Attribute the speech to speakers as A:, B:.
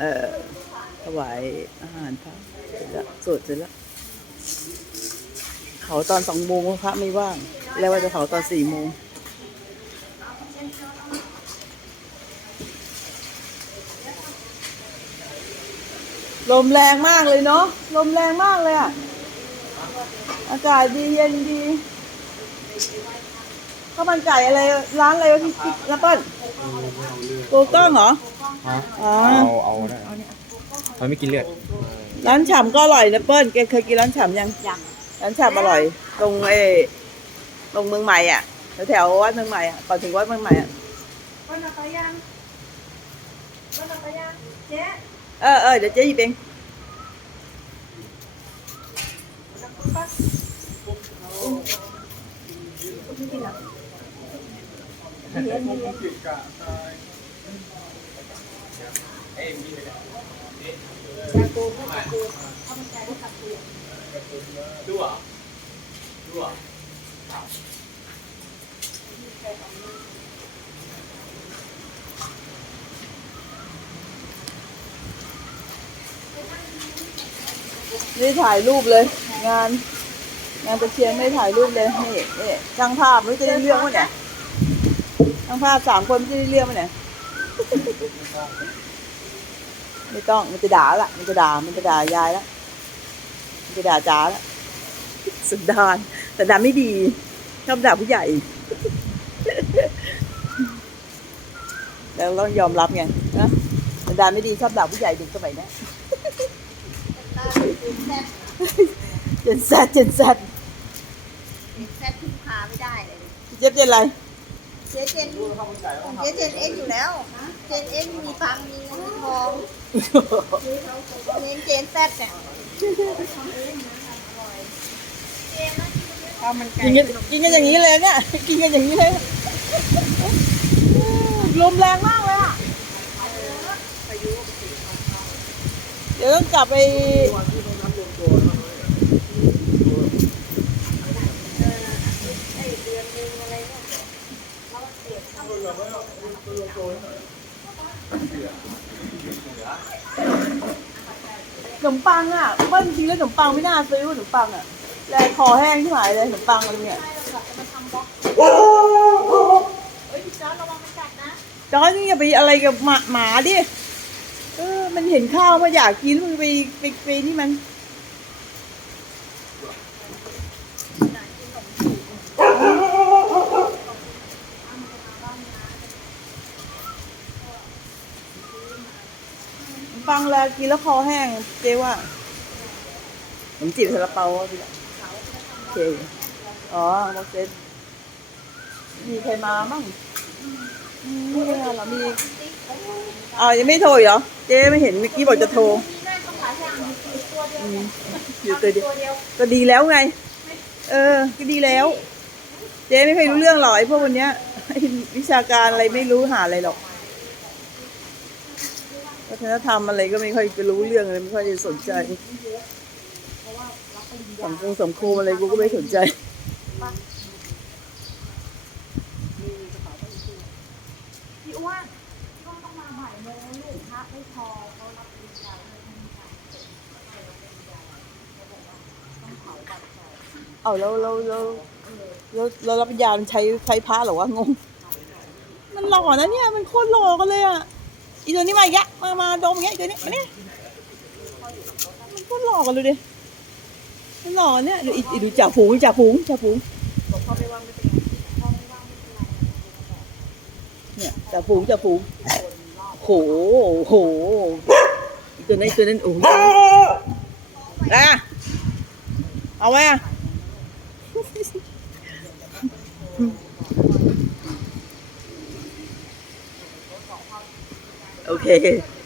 A: เออถวายอาหารพระเสร็จแล้วสวดเสร็จแล้วเผาตอนสองโมงพระไม่ว่าง แล้วว่าจะเผาตอนสี่โมงลมแรงมากเลยเนาะลมแรงมากเลยอะอากาศดีเย็นดีข้าวมันไก่อะไรร้านอะไรวะพี่พี่น้าเปิ้ลโกก้องเหรอ อ๋อ
B: เอาเอาได้เขาไม่กินเลือด
A: ร้านฉ่ำก็อร่อยนะเปิ้ลแกเคยกินร้านฉ่ำยัง
C: ยัง
A: ร้านฉ่ำอร่อย ตรงเอตรงเมืองใหม่อะแถวๆวัดเมืองใหม่อะก่อนถึงวัดเมืองใหม่อะ
C: วันละไปยังวันละไปยังเจ๊
A: เออเออเดี๋ยวเจ๊หยิบเองนี่ นี่ถ่ายรูปเลย งาน งานตะเคียนไม่ถ่ายรูปเลยนี่นี่ช่างภาพไม่จะได้เรื่องวะเนี่ยช่างภาพสามคนไม่จะได้เรื่องวะเนี่ย ไม่ต้องมันจะด่าละมันจะด่ามันจะด่ายายละมันจะด่าจ๋าละสุดดานแต่ด่าไม่ดีชอบด่าผู้ใหญ่ แล้วต้องยอมรับไงนะแต่ด่าไม่ดีชอบด่าผู้ใหญ่เด็กสมัยเนี้ยเจนแซดเจนแซด
C: แซ่บพึ่งพาไม่ได้เลย
A: เจ็บเจนอะไร
C: เจ๊เจนเจ๊เจนเอ็กอยู่แล้ว เจนเอ็กมีฟังมีเงินมีทองเจนเจนแซ่บเนี่ยข้าวมันไก่
A: กินกันกินกันอย่างนี้เลยเนี่ย กินกันอย่างนี้เลยลมแรงมากเลยอะเดี๋ยวต้องกลับไป ขนมปังอะเบิ้ลจริงแล้วขนมปังไม่น่าซื้อขนมปังอะแรงคอแห้งที่หายเลยขนมปังอะไรเนี่ยจอยนี่อย่าไปอะไรกับหมาหมาดิ เออ มันเห็นข้าวมาอยากกินมึงไปไปไปนี่มัน ขนมปังแล้วกินแล้วคอแห้งเจ๊ว่าขนมจีบซาลาเปาอะพี่ละโอเค อ๋อโมเสสมีใครมามั่งอืมไม่ได้เหรอมีอ๋อยังไม่โทรอีกเหรอ เจ๊ไม่เห็นเมื่อกี้บอกจะโทรอืมอยู่ตัวเดียวก็ดีแล้วไง เออ ก็ดีแล้ว เจ๊ไม่เคยรู้เรื่องหรอกไอ้พวกวันเนี้ยวิชาการอะไรไม่รู้หาอะไรหรอก วัฒนธรรมอะไรก็ไม่ค่อยจะรู้เรื่องอะไรไม่ค่อยจะสนใจสังคมสังคมอะไรกูก็ไม่สนใจ
C: พี่อ้วนต้องต้องมาบ่ายโมงลูกพระไม่พอเขารับปริญญาเลยต้องเผาบัตรก่อน
A: เอาแล้วแล้วแล้วแล้วแล้วรับปริญญามันใช้ใช้พระเหรอวะงง มันหล่อนะเนี่ย มันโคตรหล่อกันเลยอะ อีตัวนี้มาอีกแล้วมา มาดมอย่างเงี้ยอีตัวนี้มาเนี่ยมันโคตรหล่อกันเลยดิมันหล่อเนี่ยดูอีดูจ่าฝูงจ่าฝูงจ่าฝูงเนี่ยจ่าฝูงจ่าฝูงโหโหอีตัวนั้นตัวนั้นโอ้โหอะเอาไว้อะ โอเค